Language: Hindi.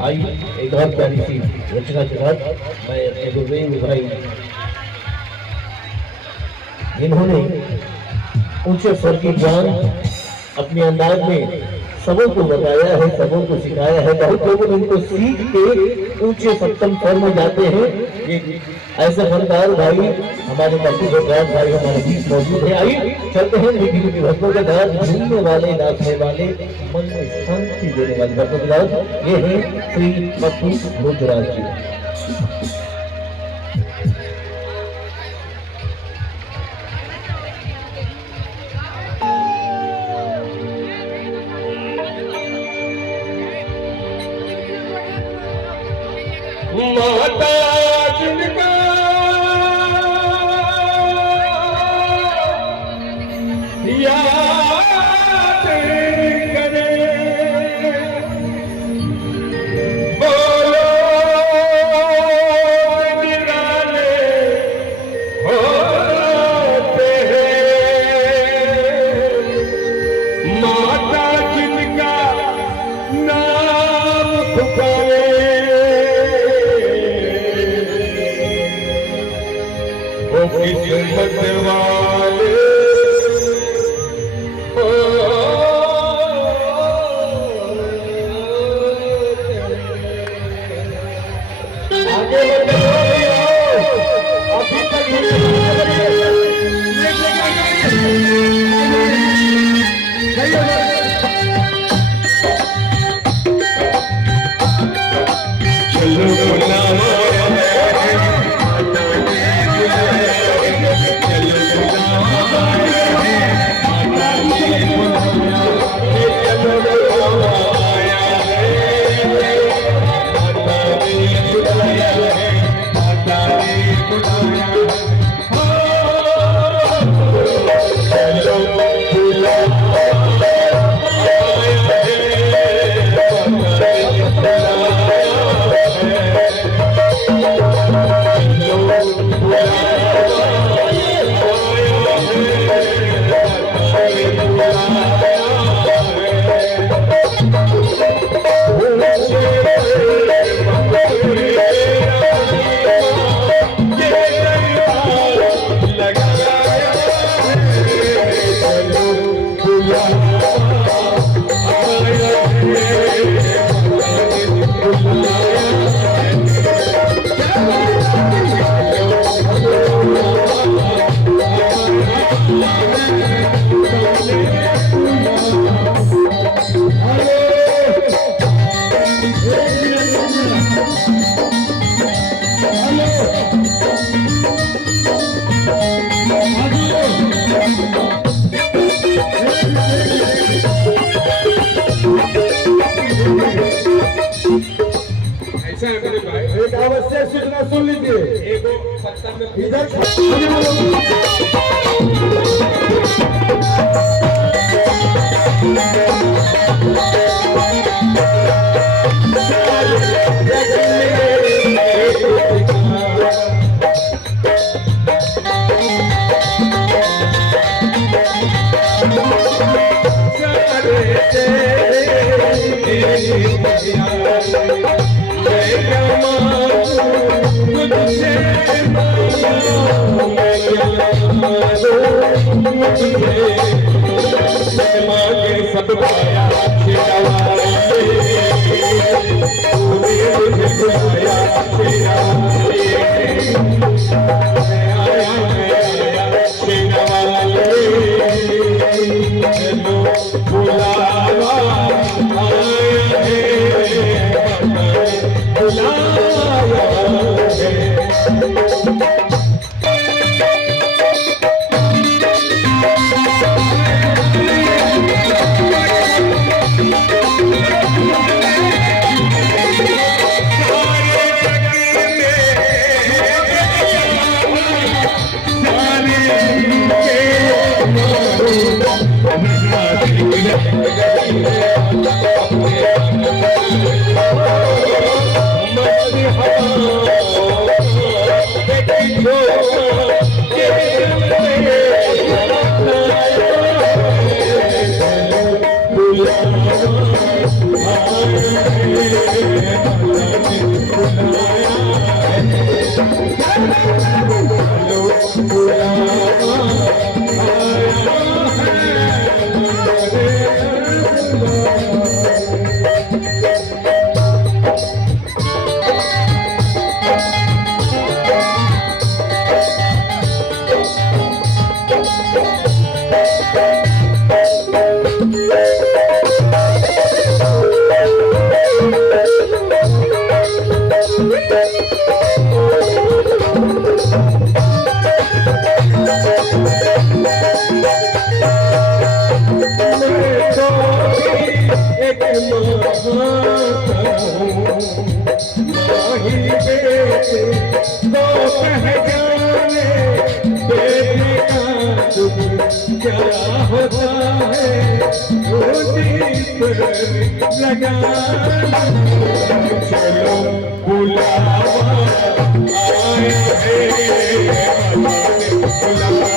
आई एक और प्यारी सी रचना के साथ मैं अपने गुरदेव भाई जिन्होंने ऊंचे स्वर की ज्ञान अपने अंदाज में सबों को बताया है, सबों को सिखाया है। बहुत लोग इनको सीख के ऊंचे सप्तम स्वर में जाते हैं। ये ऐसे फनकार भाई हमारे भाई हमारे बीच मौजूद है। आइए चलते हैं मीठी मीठी भक्तों के साथ, झूमने वाले नाचने वाले मन में शांति देने वाले भक्तों के साथ। ये है श्री पप्पू रुद्रराज जी। माता जिनका याद करे, बोलो निराले होते हैं। माता जिनका नाम पुकारे, किस्मत वाले एक आवश्यक सूचना सुन लीजिए। इधर सब पाया Yeah. माही बेटे तो पहचाने बेटे का दुख क्या होता है लगा चलो बुलावा आया है बुलावा